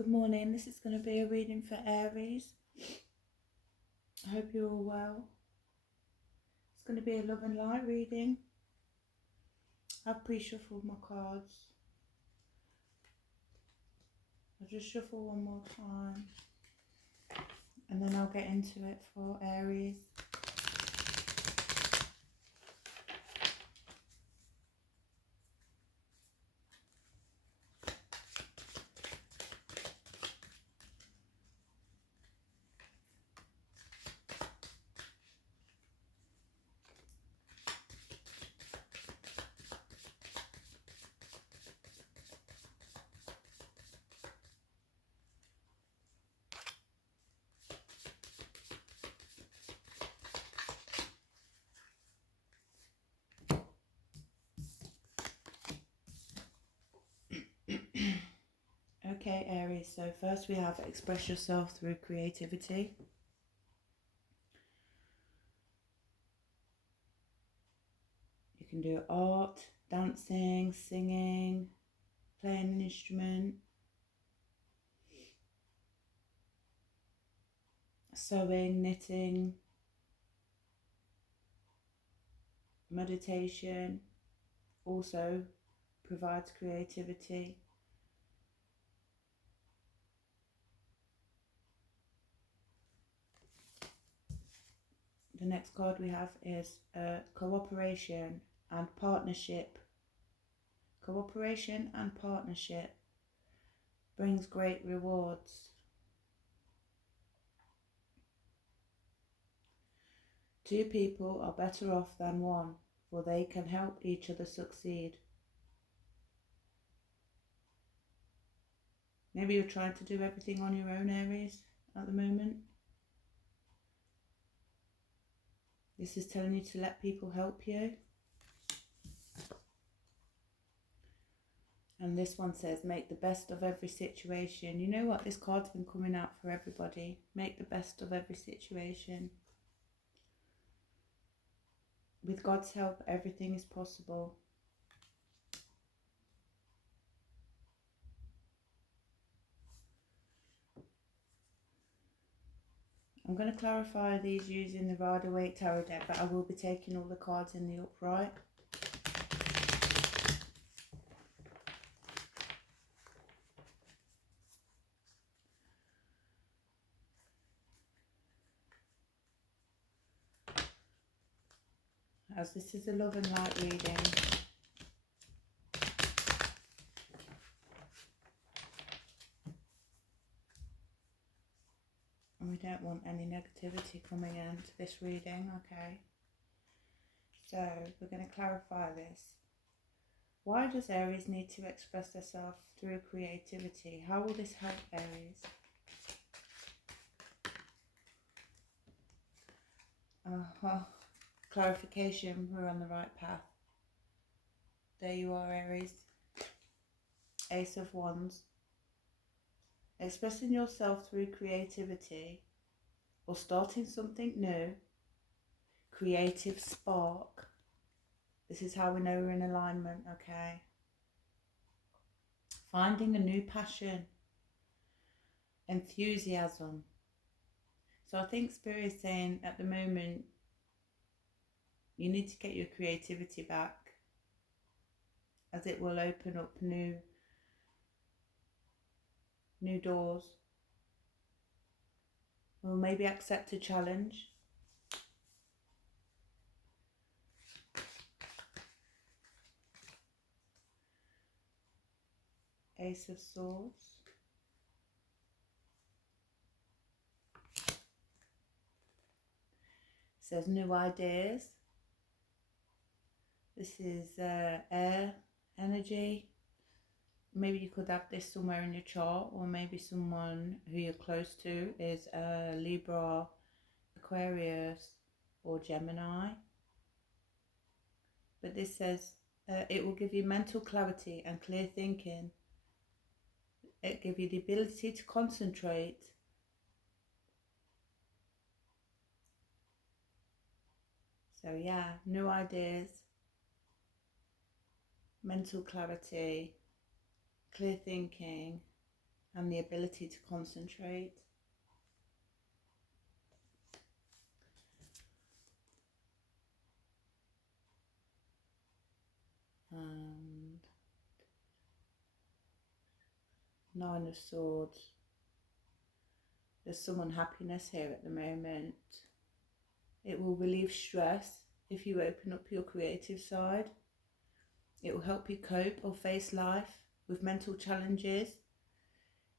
Good morning, this is going to be a reading for Aries. I hope you're all well. It's going to be a love and light reading. I've pre-shuffled my cards. I'll just shuffle one more time and then I'll get into it for Aries. Okay, Aries, so first we have express yourself through creativity. You can do art, dancing, singing, playing an instrument, sewing, knitting, meditation also provides creativity. The next card we have is cooperation and partnership. Cooperation and partnership brings great rewards. Two people are better off than one, for they can help each other succeed. Maybe you're trying to do everything on your own, Aries, at the moment. This is telling you to let people help you. And this one says, make the best of every situation. You know what? This card's been coming out for everybody. Make the best of every situation. With God's help, everything is possible. I'm going to clarify these using the Rider-Waite Tarot deck, but I will be taking all the cards in the upright. As this is a love and light reading. And we don't want any negativity coming into this reading, okay? So we're going to clarify this. Why does Aries need to express themselves through creativity? How will this help Aries? Clarification, we're on the right path. There you are, Aries. Ace of Wands. Expressing yourself through creativity or starting something new. Creative spark. This is how we know we're in alignment, okay? Finding a new passion. Enthusiasm. So I think Spirit is saying at the moment, you need to get your creativity back, as it will open up new doors. Or maybe accept a challenge. Ace of Swords. Says new ideas. This is air energy. Maybe you could have this somewhere in your chart, or maybe someone who you're close to is Libra, Aquarius or Gemini. But this says it will give you mental clarity and clear thinking. It gives you the ability to concentrate. So yeah, new ideas, mental clarity, clear thinking, and the ability to concentrate. And Nine of Swords. There's some unhappiness here at the moment. It will relieve stress if you open up your creative side. It will help you cope or face life with mental challenges.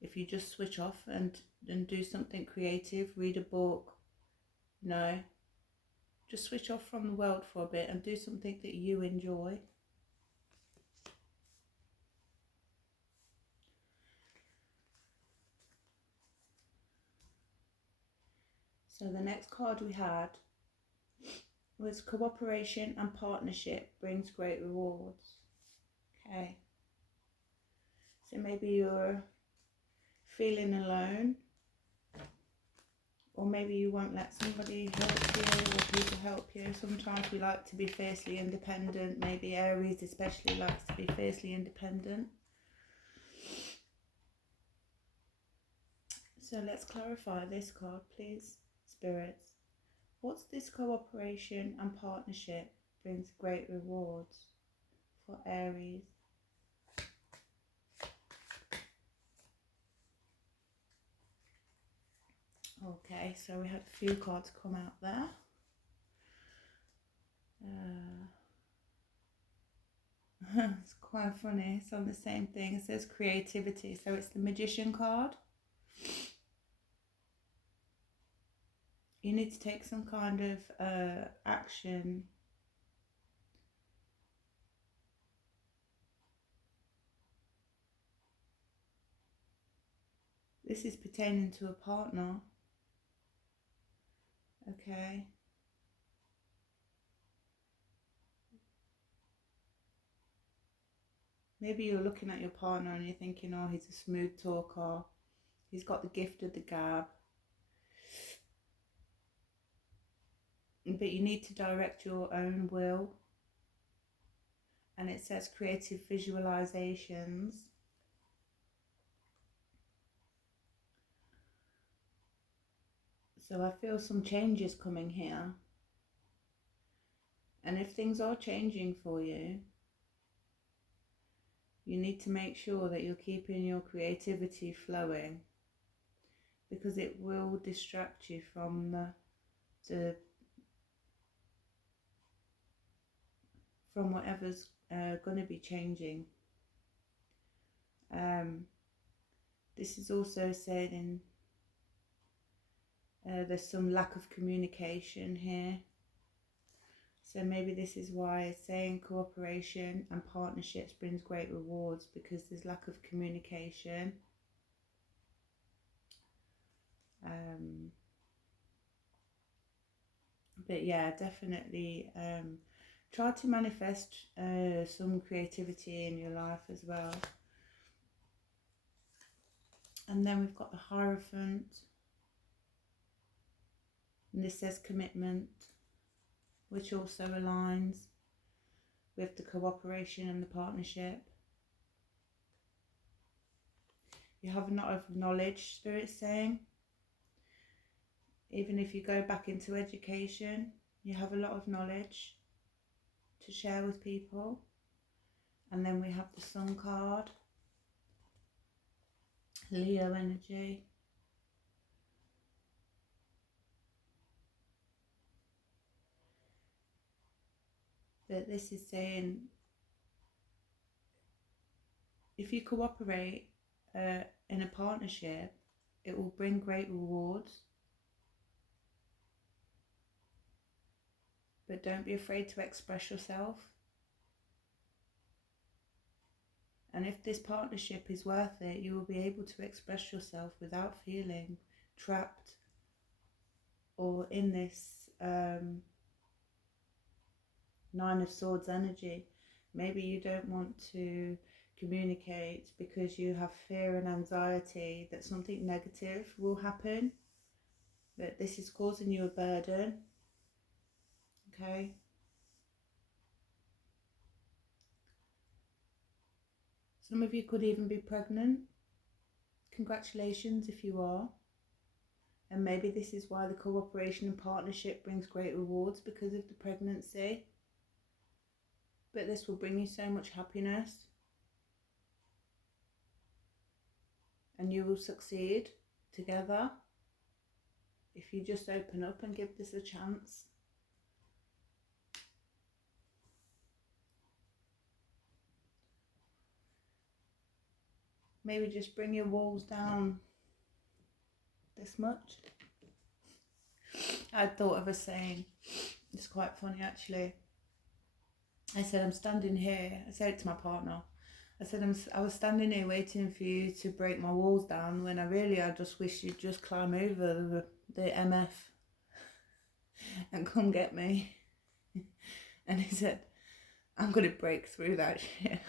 If you just switch off and do something creative, read a book, just switch off from the world for a bit and do something that you enjoy. So the next card we had was cooperation and partnership brings great rewards. Okay. So maybe you're feeling alone, or maybe you won't let somebody help you or people help you. Sometimes we like to be fiercely independent. Maybe Aries especially likes to be fiercely independent. So let's clarify this card, please, spirits. What's this cooperation and partnership brings great rewards for Aries? Okay, so we had a few cards come out there. It's quite funny. It's on the same thing. It says creativity. So it's the Magician card. You need to take some kind of action. This is pertaining to a partner. Okay. Maybe you're looking at your partner and you're thinking, oh, he's a smooth talker. He's got the gift of the gab. But you need to direct your own will. And it says creative visualizations. So I feel some changes coming here. And if things are changing for you, you need to make sure that you're keeping your creativity flowing, because it will distract you from from whatever's going to be changing. This is also said in there's some lack of communication here. So maybe this is why it's saying cooperation and partnerships brings great rewards, because there's lack of communication. But yeah, definitely try to manifest some creativity in your life as well. And then we've got the Hierophant. And this says commitment, which also aligns with the cooperation and the partnership. You have a lot of knowledge, Spirit's saying. Even if you go back into education, you have a lot of knowledge to share with people. And then we have the Sun card, Leo energy. But this is saying, if you cooperate in a partnership, it will bring great rewards. But don't be afraid to express yourself. And if this partnership is worth it, you will be able to express yourself without feeling trapped or in this Nine of Swords energy. Maybe you don't want to communicate because you have fear and anxiety that something negative will happen, that this is causing you a burden. Okay. Some of you could even be pregnant. Congratulations if you are. And maybe this is why the cooperation and partnership brings great rewards, because of the pregnancy. But this will bring you so much happiness. And you will succeed together if you just open up and give this a chance. Maybe just bring your walls down this much. I thought of a saying. It's quite funny actually. I said, I'm standing here. I said it to my partner. I said, I was standing here waiting for you to break my walls down, when I just wish you'd just climb over the MF and come get me. And he said, I'm going to break through that shit.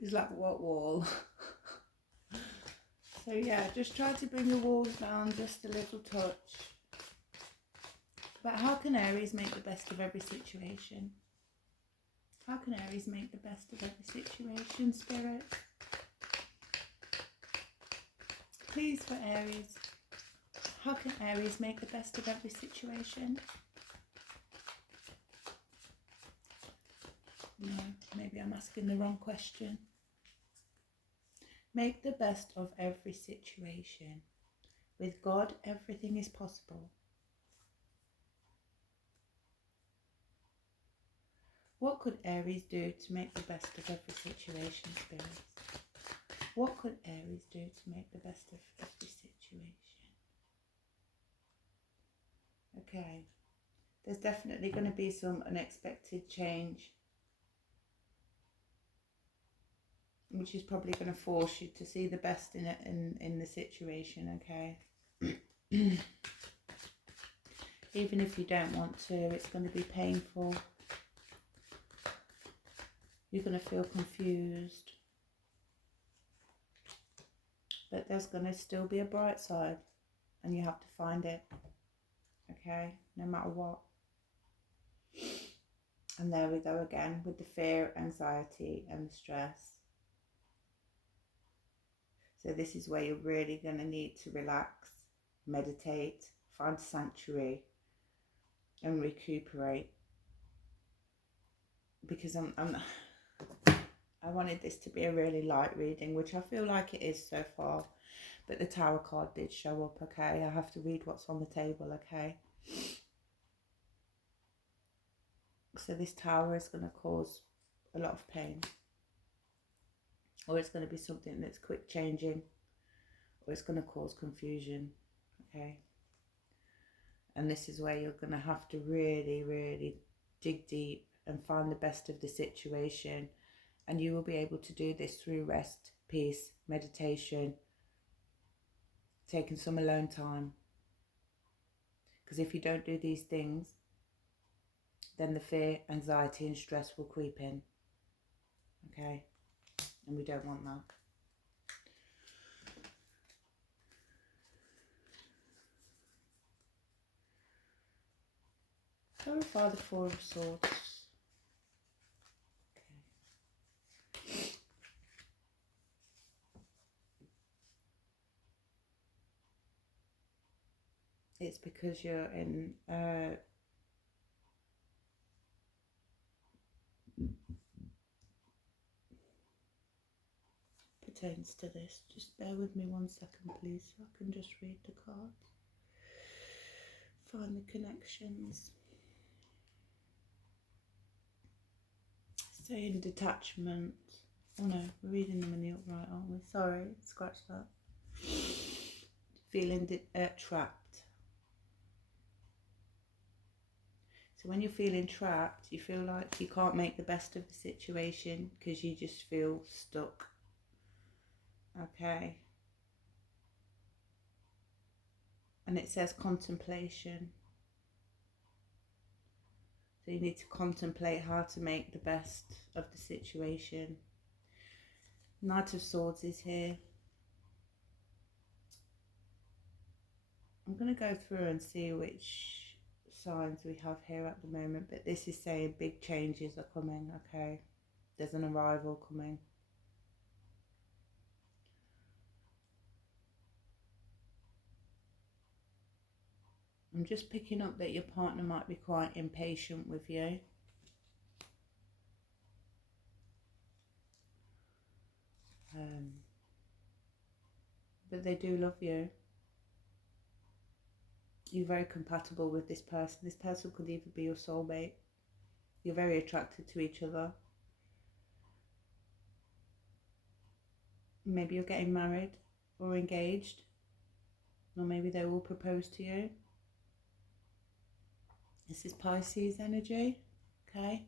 He's like, what wall? So yeah, just try to bring the walls down just a little touch. But how can Aries make the best of every situation? How can Aries make the best of every situation, Spirit? Please, for Aries. How can Aries make the best of every situation? No, maybe I'm asking the wrong question. Make the best of every situation. With God, everything is possible. What could Aries do to make the best of every situation, Spirits? What could Aries do to make the best of every situation? Okay, there's definitely going to be some unexpected change, which is probably going to force you to see the best in it in the situation, okay? Even if you don't want to, it's going to be painful. You're going to feel confused. But there's going to still be a bright side, and you have to find it, okay? No matter what. And there we go again with the fear, anxiety and the stress. So this is where you're really going to need to relax, meditate, find sanctuary and recuperate. Because I wanted this to be a really light reading, which I feel like it is so far. But the Tower card did show up, okay? I have to read what's on the table, okay? So this Tower is going to cause a lot of pain. Or it's going to be something that's quick changing. Or it's going to cause confusion, okay? And this is where you're going to have to really, really dig deep and find the best of the situation. And you will be able to do this through rest, peace, meditation, taking some alone time. Because if you don't do these things, then the fear, anxiety and stress will creep in. Okay? And we don't want that. Clarify the Four of Swords. Okay. It's because you're in pertains to this. Just bear with me 1 second, please, so I can just read the cards. Find the connections. Saying detachment. Oh no, we're reading them in the upright, aren't we? Sorry, scratch that. Feeling trapped. So when you're feeling trapped, you feel like you can't make the best of the situation because you just feel stuck. Okay. And it says contemplation. So you need to contemplate how to make the best of the situation. Knight of Swords is here. I'm going to go through and see which signs we have here at the moment. But this is saying big changes are coming, okay? There's an arrival coming. I'm just picking up that your partner might be quite impatient with you. But they do love you. You're very compatible with this person. This person could even be your soulmate. You're very attracted to each other. Maybe you're getting married or engaged, or maybe they will propose to you. This is Pisces energy, okay?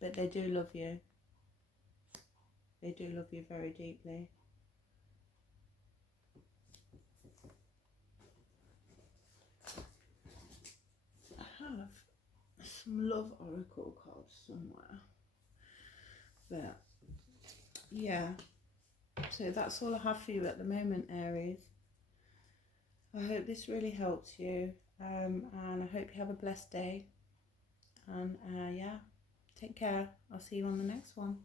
But they do love you. They do love you very deeply. I have some love oracle cards somewhere. But yeah, so that's all I have for you at the moment, Aries. I hope this really helps you, and I hope you have a blessed day. And yeah, take care. I'll see you on the next one.